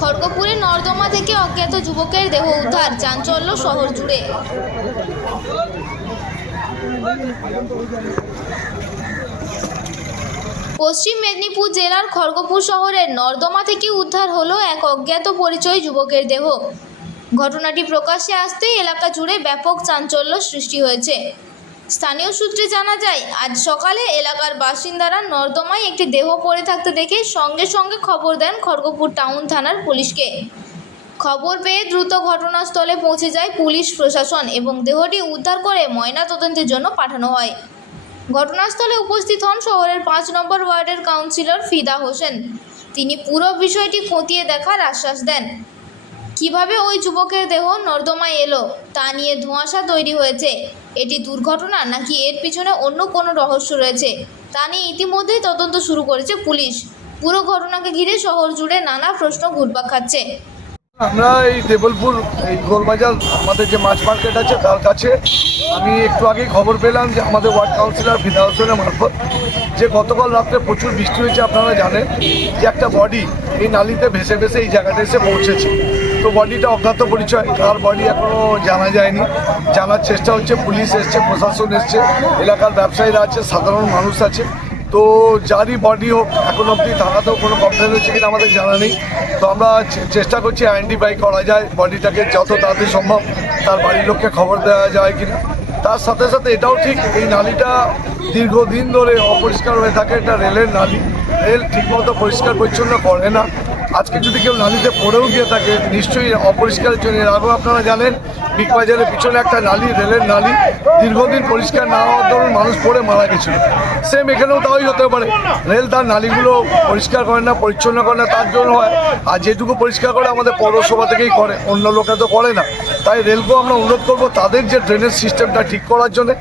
খড়গপুরে নর্দমা থেকে অজ্ঞাত যুবকের দেহ উদ্ধার, চাঞ্চল্য শহর জুড়ে। পশ্চিম মেদিনীপুর জেলার খড়গপুর শহরের নর্দমা থেকে উদ্ধার হলো এক অজ্ঞাত পরিচয় যুবকের দেহ। ঘটনাটি প্রকাশ্যে আসতেই এলাকা জুড়ে ব্যাপক চাঞ্চল্য সৃষ্টি হয়েছে। স্থানীয় সূত্রে জানা যায়, আজ সকালে এলাকার বাসিন্দারা নর্দমায় একটি দেহ পড়ে থাকতে দেখে সঙ্গে সঙ্গে খবর দেন খড়গপুর টাউন থানার পুলিশকে। খবর পেয়ে দ্রুত ঘটনাস্থলে পৌঁছে যায় পুলিশ প্রশাসন এবং দেহটি উদ্ধার করে ময়নাতদন্তের জন্য পাঠানো হয়। ঘটনাস্থলে উপস্থিত হন শহরের 5 নম্বর ওয়ার্ডের কাউন্সিলর ফিদা হোসেন। তিনি পুরো বিষয়টি খতিয়ে দেখার আশ্বাস দেন। কিভাবে ওই যুবকের দেহ নর্দমায় এলো তা নিয়ে ধোঁয়াশা তৈরি হয়েছে। এটি দুর্ঘটনা নাকি এর পিছনে অন্য কোনো রহস্য রয়েছে তা নিয়ে ইতিমধ্যেই তদন্ত শুরু করেছে পুলিশ। পুরো ঘটনাকে ঘিরে শহর জুড়ে নানা প্রশ্ন ঘুরপাক খাচ্ছে। আমরা এই দেবলপুর এই গোলবাজার আমাদের যে মাছ মার্কেট আছে তার কাছে আমি একটু আগেই খবর পেলাম যে আমাদের ওয়ার্ড কাউন্সিলর ফিদা হোসেনের মারফত যে গতকাল রাত্রে প্রচুর বৃষ্টি হয়েছে। আপনারা জানেন যে একটা বডি এই নালিতে ভেসে ভেসে এই জায়গাটা এসে পৌঁছেছে। তো বডিটা অজ্ঞাত পরিচয়, কার বডি এখনও জানা যায়নি। জানার চেষ্টা হচ্ছে, পুলিশ এসছে, প্রশাসন এসছে, এলাকার ব্যবসায়ীরা আছে, সাধারণ মানুষ আছে। তো যারই বডি হোক, এখন অবধি থানাতেও কোনো কমপ্লেন হচ্ছে কিনা আমাদের জানা নেই। তো আমরা চেষ্টা করছি আইডেন্টিফাই করা যায় বডিটাকে, যত তাড়াতাড়ি সম্ভব তার বাড়ির লোককে খবর দেওয়া যায় কিনা। তার সাথে সাথে এটাও ঠিক, এই নালিটা দীর্ঘদিন ধরে অপরিষ্কার হয়ে থাকে। এটা রেলের নালি, রেল ঠিকমতো পরিষ্কার পরিচ্ছন্ন করে না। আজকে যদি কেউ নালিতে পড়েও গিয়ে থাকে নিশ্চয়ই অপরিষ্কারের জন্য। এর আগেও আপনারা জানেন বিগবাজারের পিছনে একটা নালি, রেলের নালি, দীর্ঘদিন পরিষ্কার না হওয়ার দরুন মানুষ পড়ে মারা গেছিল। সেম এখানেও তাই হতে পারে, রেল তার নালিগুলো পরিষ্কার করে না, পরিচ্ছন্ন করে না, তার জন্য হয়। আর যেটুকু পরিষ্কার করে আমাদের পৌরসভা থেকেই করে, অন্য লোকে তো করে না। তাই রেলকেও আমরা অনুরোধ করবো তাদের যে ড্রেনেজ সিস্টেমটা ঠিক করার জন্য।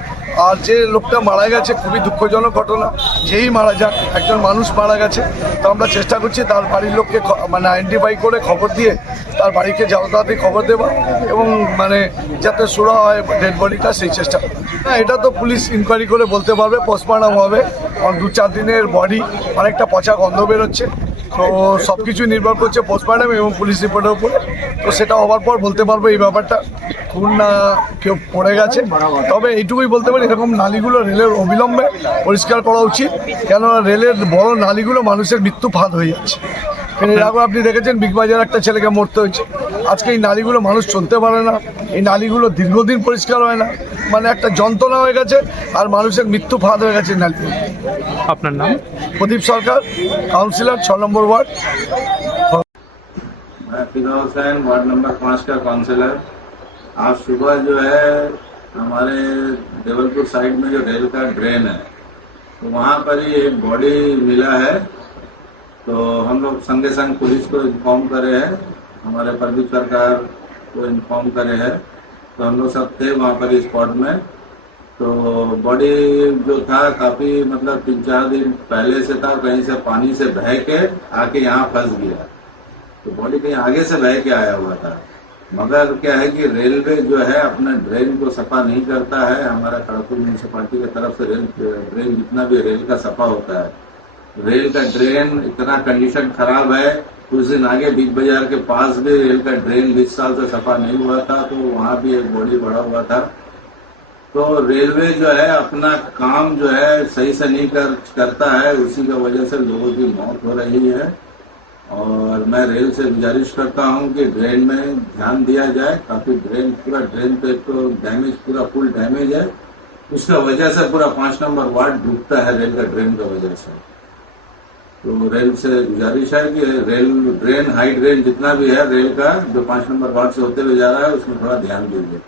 আর যে লোকটা মারা গেছে খুবই দুঃখজনক ঘটনা, যেই মারা যাক একজন মানুষ মারা গেছে। তো আমরা চেষ্টা করছি তার বাড়ির লোককে মানে আইডেন্টিফাই করে খবর দিয়ে তার বাড়িকে যত তাড়াতাড়ি খবর দেওয়া এবং মানে যাতে সুরা হয় ডেড বডিটা, সেই চেষ্টা। হ্যাঁ, এটা তো পুলিশ ইনকোয়ারি করে বলতে পারবে, পোস্টমর্টম হবে। 2-4 দিনের বডি, অনেকটা পচা গন্ধ বেরোচ্ছে। তো সব কিছু নির্ভর করছে পোস্টমর্টম এবং পুলিশ রিপোর্টের উপরে। তো সেটা হওয়ার পর বলতে পারবো এই ব্যাপারটা খুন না কেউ পড়ে গেছে। তবে এইটুকুই বলতে পারি, এরকম নালিগুলো রেলের অবিলম্বে পরিষ্কার করা উচিত, কেননা রেলের বড় নালিগুলো মানুষের মৃত্যু ফাঁদ হয়ে যাচ্ছে। এর আগে আপনি দেখেছেন বিগবাজার একটা ছেলেকে মরতে হয়েছে। আজকে এই নালিগুলো মানুষ চলতে পারে না, এই নালিগুলো দীর্ঘদিন পরিষ্কার হয় না, মানে একটা যন্ত্রণা হয়ে গেছে আর মানুষের মৃত্যু ফাঁদ হয়ে গেছে নালিগুলো। আপনার নাম? প্রদীপ সরকার, কাউন্সিলর 6 নম্বর ওয়ার্ড। मैं फिदा हुसैन, वार्ड नंबर 5 का काउंसिलर। आज सुबह जो है हमारे देवलपुर साइड में जो रेल का ड्रेन है, तो वहाँ पर ही एक बॉडी मिला है। तो हम लोग संगे संग पुलिस को इन्फॉर्म करे हैं, हमारे प्रदीप सरकार को इन्फॉर्म करे हैं। तो हम लोग सब थे वहाँ पर स्पॉट में। तो बॉडी जो था काफी मतलब 3-4 दिन पहले से था, कहीं से पानी से बह के आके यहाँ फंस गया। तो बॉडी कहीं आगे से बह के आया हुआ था। मगर क्या है कि रेलवे जो है अपना ड्रेन को सफा नहीं करता है। हमारा खड़गपुर म्यूनिसिपालिटी की तरफ से ड्रेन जितना भी रेल का सफा होता है, रेल का ड्रेन इतना कंडीशन खराब है। कुछ दिन आगे बिग बाजार के पास भी रेल का ड्रेन 20 साल से सफा नहीं हुआ था, तो वहाँ भी एक बॉडी बढ़ा हुआ था। तो रेलवे जो है अपना काम जो है सही से नहीं करता है, उसी की वजह से लोगों की मौत हो रही है। और मैं रेल से गुजारिश करता हूं कि ड्रेन में ध्यान दिया जाए। काफी पूरा ड्रेन पे तो डैमेज, पूरा फुल डैमेज है। उसका वजह से पूरा 5 नंबर वार्ड डूबता है रेल का ड्रेन की वजह से। तो रेल से गुजारिश है कि ड्रेन हाई ड्रेन जितना भी है रेल का, जो 5 नंबर वार्ड से होते हुए जा रहा है, उसमें थोड़ा ध्यान दीजिए।